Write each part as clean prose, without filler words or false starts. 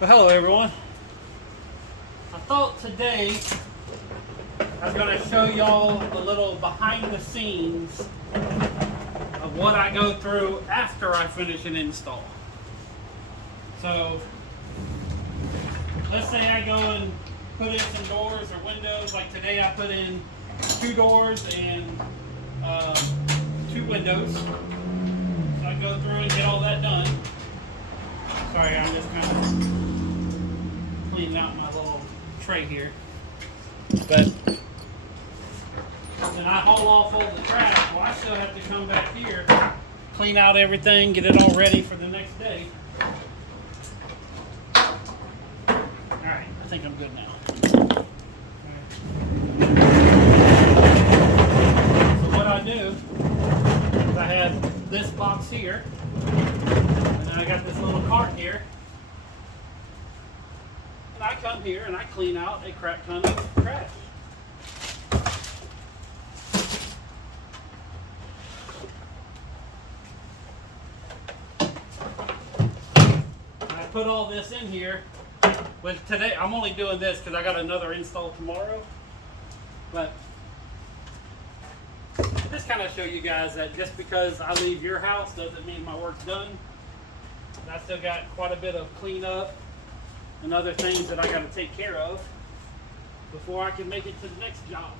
Well, hello everyone. I thought today I was going to show y'all a little behind the scenes of what I go through after I finish an install. So, let's say I go and put in some doors or windows. Like today I put in 2 doors and 2 windows. So I go through and get all that done. Sorry, I'm just kind of cleaning out my little tray here. But then I haul off all the trash. Well, I still have to come back here, clean out everything, get it all ready for the next day. Alright, I think I'm good now. So what I do is I have this box here, and then I got this little cart here. And I come here and I clean out a crap ton of trash. And I put all this in here. With today, I'm only doing this because I got another install tomorrow. But just kind of show you guys that just because I leave your house doesn't mean my work's done. And I still got quite a bit of cleanup and other things that I got to take care of before I can make it to the next job.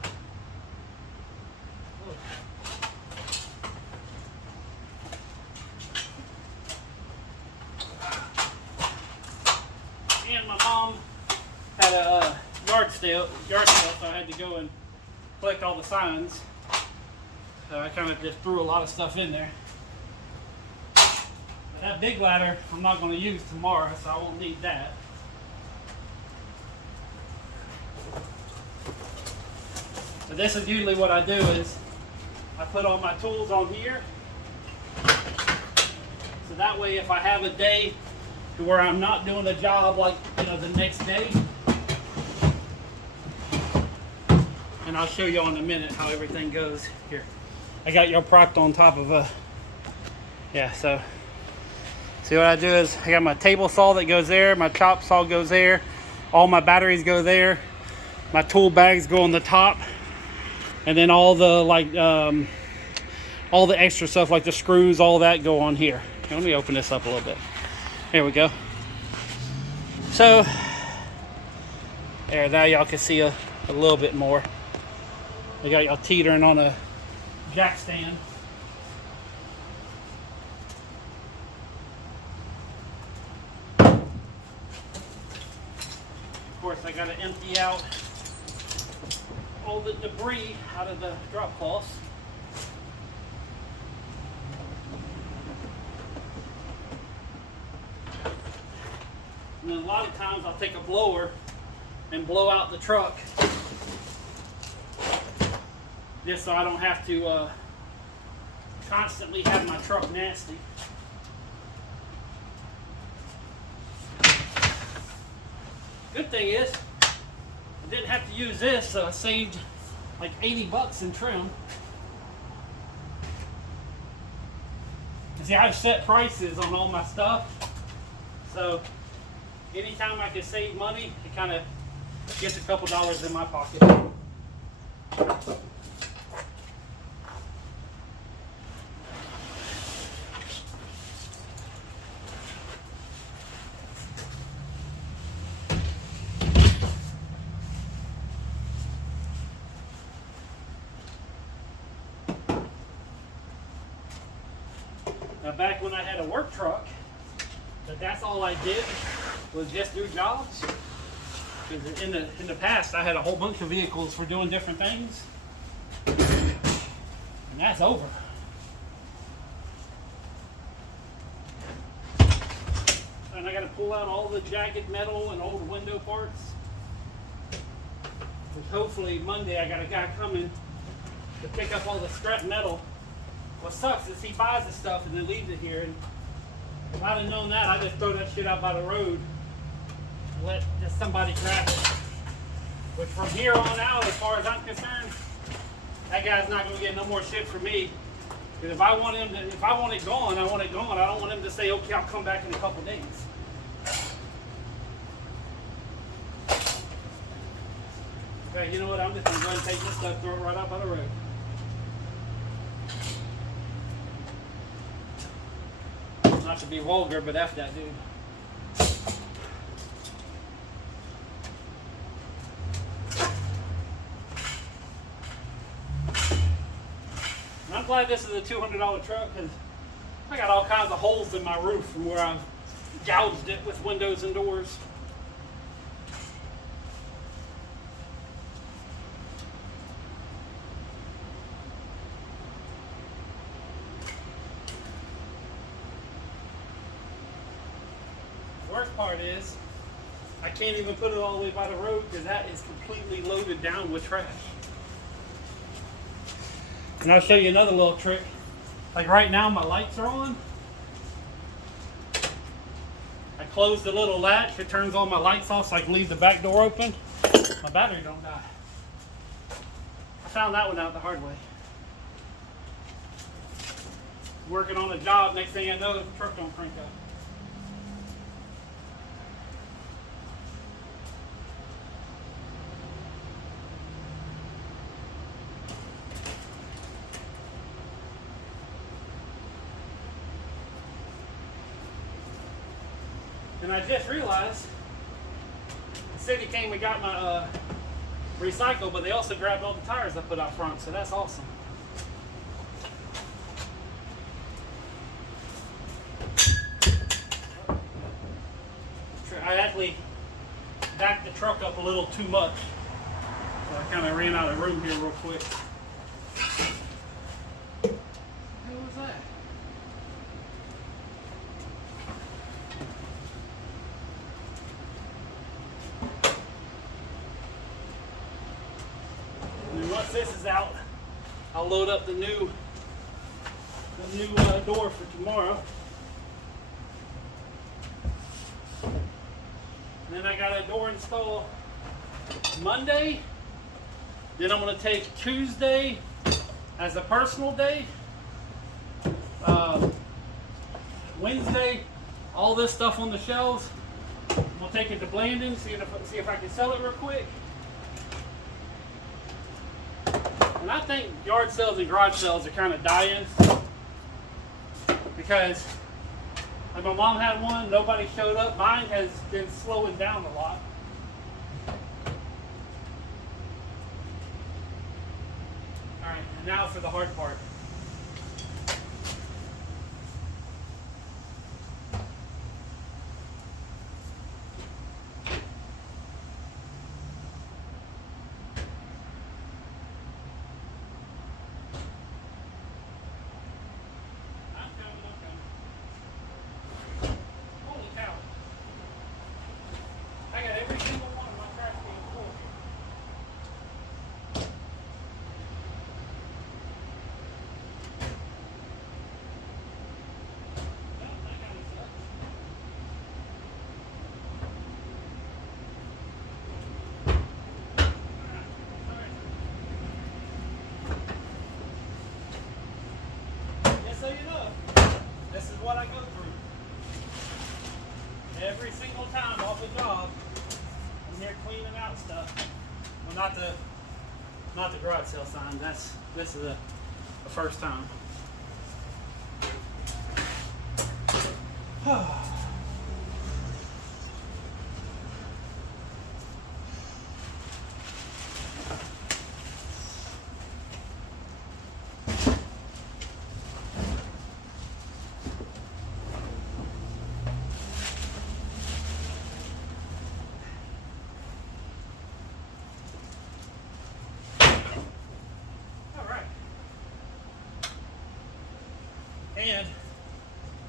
And my mom had a yard sale, so I had to go and collect all the signs. So I kind of just threw a lot of stuff in there. But that big ladder I'm not going to use tomorrow, so I won't need that. But this is usually what I do is I put all my tools on here. So that way if I have a day to where I'm not doing a job like, the next day. And I'll show you in a minute how everything goes here. I got y'all propped on top of so see what I do is I got my table saw that goes there, my chop saw goes there, all my batteries go there, my tool bags go on the top. And then all the all the extra stuff like the screws, all that go on here. Let me open this up a little bit. There we go. So there, now y'all can see a little bit more. I got y'all teetering on a jack stand. Of course, I got to empty out all the debris out of the drop cloths. And then a lot of times I'll take a blower and blow out the truck just so I don't have to constantly have my truck nasty. Good thing is I didn't have to use this, so I saved like 80 bucks in trim. See, I've set prices on all my stuff, so anytime I can save money, it kind of gets a couple dollars in my pocket. Now back when I had a work truck, that's all I did was just do jobs. Because in the past I had a whole bunch of vehicles for doing different things. And that's over. And I got to pull out all the jagged metal and old window parts. Which hopefully Monday I got a guy coming to pick up all the scrap metal. What sucks is he buys the stuff and then leaves it here. And if I'd have known that, I'd just throw that shit out by the road and let just somebody grab it. But from here on out, as far as I'm concerned, that guy's not going to get no more shit from me. Because if I want it gone, I want it gone. I don't want him to say, okay, I'll come back in a couple days. Okay, you know what? I'm just gonna go ahead and take this stuff, throw it right out by the road. Not to be vulgar, but F that dude. And I'm glad this is a $200 truck because I got all kinds of holes in my roof from where I've gouged it with windows and doors. The worst part is I can't even put it all the way by the road because that is completely loaded down with trash. And I'll show you another little trick. Like right now my lights are on. I close the little latch, it turns all my lights off so I can leave the back door open. My battery don't die. I found that one out the hard way. Working on a job, next thing I know the truck don't crank up. And I just realized the city came and got my recycle, but they also grabbed all the tires I put out front, so that's awesome. I actually backed the truck up a little too much, so I kind of ran out of room here real quick. What was that? And then once this is out, I'll load up the new door for tomorrow. And then I got a door installed Monday. Then I'm going to take Tuesday as a personal day. Wednesday, all this stuff on the shelves. We'll take it to Blandon, see if I can sell it real quick. And I think yard sales and garage sales are kind of dying because like my mom had one, nobody showed up. Mine has been slowing down a lot. All right, and now for the hard part. So you know, this is what I go through. Every single time off a job, I'm here cleaning out stuff. Well, not the garage sale sign. This is the first time. And it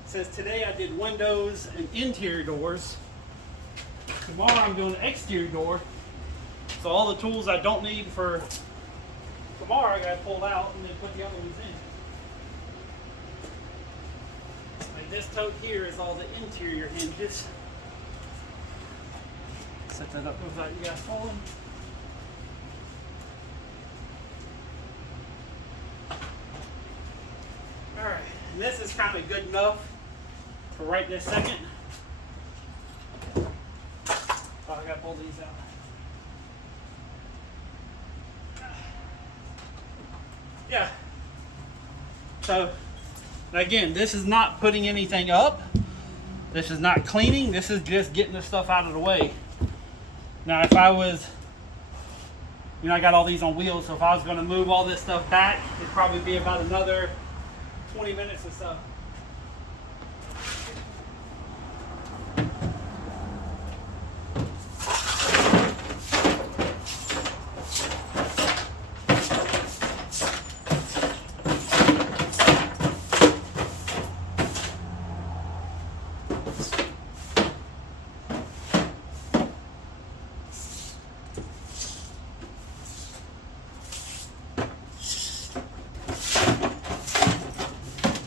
says today I did windows and interior doors. Tomorrow I'm doing an exterior door. So all the tools I don't need for tomorrow I gotta pull out and then put the other ones in. Like this tote here is all the interior hinges. Set that up without you guys falling. Alright, and this is kind of good enough for right this second. Oh, I gotta pull these out. yeah. So again, this is not putting anything up. This is not cleaning. This is just getting the stuff out of the way. Now, if I was, I got all these on wheels, so if I was going to move all this stuff back, it'd probably be about another 20 minutes or so.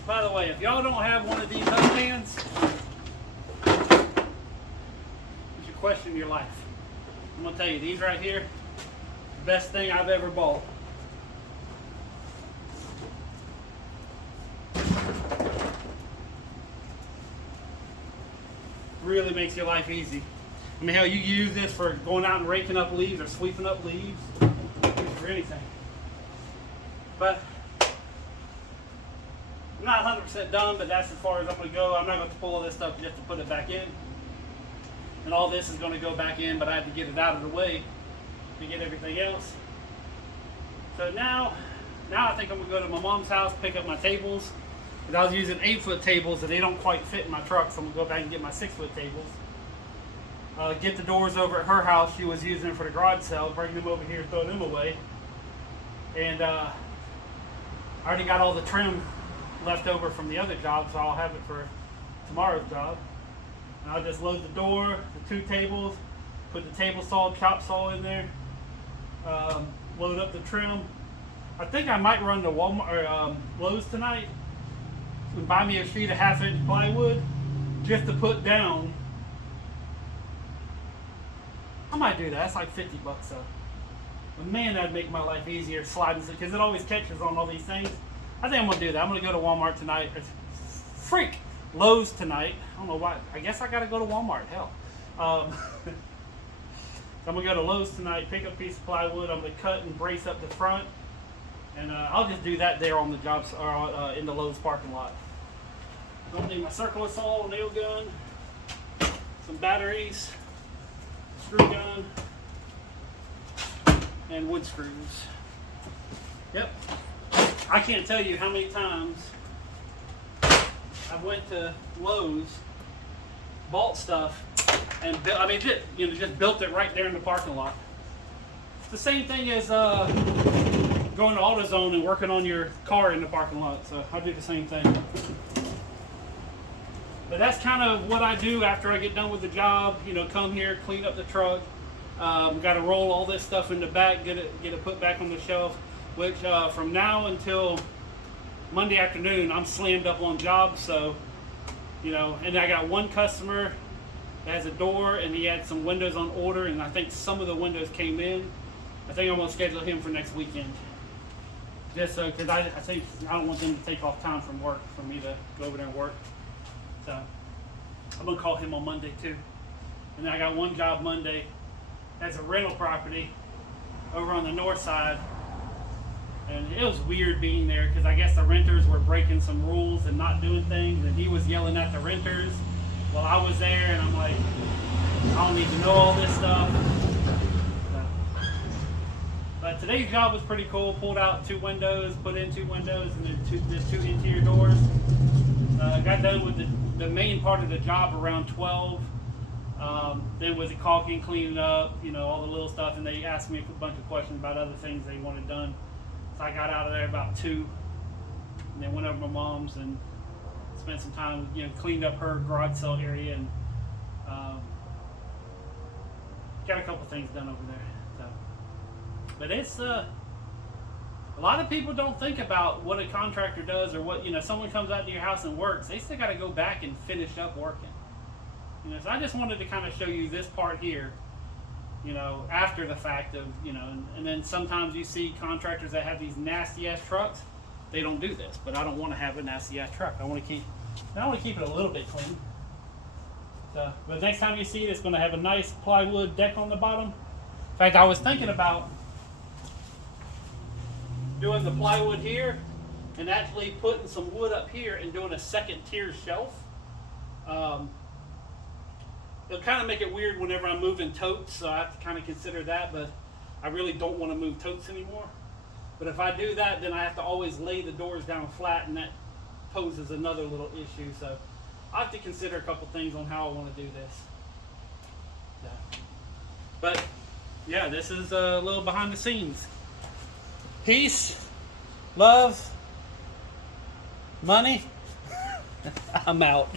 By the way, if y'all don't have one of these hose stands, you should question your life. I'm going to tell you, these right here, best thing I've ever bought. Really makes your life easy. I mean, hell, you use this for going out and raking up leaves or sweeping up leaves, for anything. But I'm not 100% done, but that's as far as I'm going to go. I'm not going to pull all this stuff just to put it back in. And all this is going to go back in, but I had to get it out of the way to get everything else. So now I think I'm going to go to my mom's house, pick up my tables. Because I was using 8-foot tables and they don't quite fit in my truck, so I'm going to go back and get my 6-foot tables. Get the doors over at her house. She was using them for the garage sale, bring them over here, throw them away. And I already got all the trim left over from the other job, so I'll have it for tomorrow's job. And I'll just load the door, the 2 tables, put the table saw, chop saw in there, load up the trim. I think I might run to Walmart or Lowe's tonight and buy me a sheet of 1/2-inch plywood just to put down. I might do that. That's like $50 though. But man, that'd make my life easier sliding, because it always catches on all these things. I think I'm going to do that. I'm going to go to Walmart tonight. Lowe's tonight. I don't know why. I guess I got to go to Walmart. Hell. So I'm going to go to Lowe's tonight, pick up a piece of plywood. I'm going to cut and brace up the front. And I'll just do that there on the job, or in the Lowe's parking lot. Don't need my circular saw, nail gun, some batteries, screw gun, and wood screws. Yep. I can't tell you how many times I went to Lowe's, bought stuff, and just built it right there in the parking lot. It's the same thing as going to AutoZone and working on your car in the parking lot. So I do the same thing. But that's kind of what I do after I get done with the job. Come here, clean up the truck. Got to roll all this stuff in the back, get it put back on the shelf. Which from now until Monday afternoon, I'm slammed up on jobs. So, and I got one customer that has a door, and he had some windows on order, and I think some of the windows came in. I think I'm going to schedule him for next weekend. Just so, because I think I don't want them to take off time from work for me to go over there and work. So I'm going to call him on Monday too. And then I got one job Monday. That's a rental property over on the north side. And it was weird being there, because I guess the renters were breaking some rules and not doing things, and he was yelling at the renters while I was there, and I'm like, I don't need to know all this stuff. But today's job was pretty cool. Pulled out 2 windows, put in 2 windows, and then 2 interior doors. Got done with the main part of the job around 12. Then was it caulking, cleaning up, all the little stuff, and they asked me a bunch of questions about other things they wanted done. So I got out of there about 2, and then went over to my mom's and spent some time, cleaned up her garage sale area, and got a couple things done over there. So, but it's a lot of people don't think about what a contractor does, or what someone comes out to your house and works. They still got to go back and finish up working. So I just wanted to kind of show you this part here. After the fact of, and then sometimes you see contractors that have these nasty ass trucks. They don't do this, but I don't want to have a nasty ass truck. I want to keep it a little bit clean. So, but next time you see it, it's going to have a nice plywood deck on the bottom. In fact, I was thinking about doing the plywood here and actually putting some wood up here and doing a second tier shelf. It'll kind of make it weird whenever I'm moving totes, so I have to kind of consider that, but I really don't want to move totes anymore. But if I do that, then I have to always lay the doors down flat, and that poses another little issue. So I have to consider a couple things on how I want to do this. Yeah. But yeah, this is a little behind the scenes. Peace, love, money. I'm out.